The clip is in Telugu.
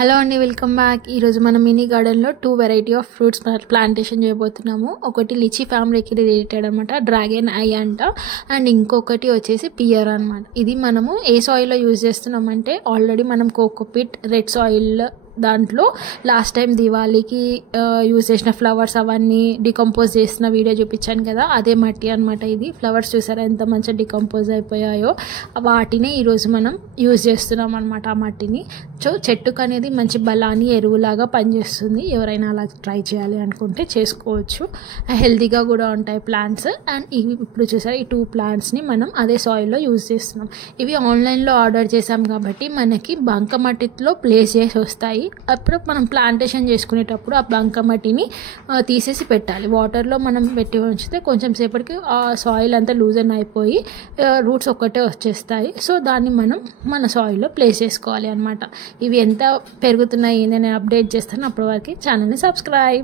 హలో అండి, వెల్కమ్ బ్యాక్. ఈరోజు మనం మినీ గార్డెన్లో 2 వెరైటీ ఆఫ్ ఫ్రూట్స్ ప్లాంటేషన్ చేయబోతున్నాము. ఒకటి లిచీ ఫ్యామిలీకి రిలేటెడ్ అనమాట, డ్రాగన్ ఐ అంట. అండ్ ఇంకొకటి వచ్చేసి పియర్ అనమాట. ఇది మనము ఏ సాయిల్లో యూజ్ చేస్తున్నామంటే, ఆల్రెడీ మనం కోకోపిట్ రెడ్ సాయిల్ దాంట్లో లాస్ట్ టైం దివాళీకి యూజ్ చేసిన ఫ్లవర్స్ అవన్నీ డికంపోజ్ చేసిన వీడియో చూపించాను కదా, అదే మట్టి అనమాట. ఇది ఫ్లవర్స్ చూసారా ఎంత మంచిగా డికంపోజ్ అయిపోయాయో, వాటిని ఈరోజు మనం యూజ్ చేస్తున్నాం అనమాట ఆ మట్టిని. సో చెట్టుకు అనేది మంచి బలాన్ని ఎరువులాగా పనిచేస్తుంది. ఎవరైనా అలా ట్రై చేయాలి అనుకుంటే చేసుకోవచ్చు. హెల్తీగా కూడా ఉంటాయి ప్లాంట్స్. అండ్ ఇవి ఇప్పుడు చూసారా, ఈ 2 ప్లాంట్స్ని మనం అదే సాయిల్లో యూజ్ చేస్తున్నాం. ఇవి ఆన్లైన్లో ఆర్డర్ చేసాం కాబట్టి మనకి బంక మట్టిలో ప్లేస్ చేసి వస్తాయి. అప్పుడు మనం ప్లాంటేషన్ చేసుకునేటప్పుడు ఆ బంక మట్టిని తీసేసి పెట్టాలి. వాటర్లో మనం పెట్టి ఉంచితే కొంచెం సేపటికి ఆ సాయిల్ అంతా లూజన్ అయిపోయి రూట్స్ ఒక్కటే వచ్చేస్తాయి. సో దాన్ని మనం మన సాయిల్లో ప్లేస్ చేసుకోవాలి అనమాట. ఇవి ఎంత పెరుగుతున్నాయి నేను అప్డేట్ చేస్తాను. అప్పటి వరకు ఛానల్ని సబ్స్క్రైబ్.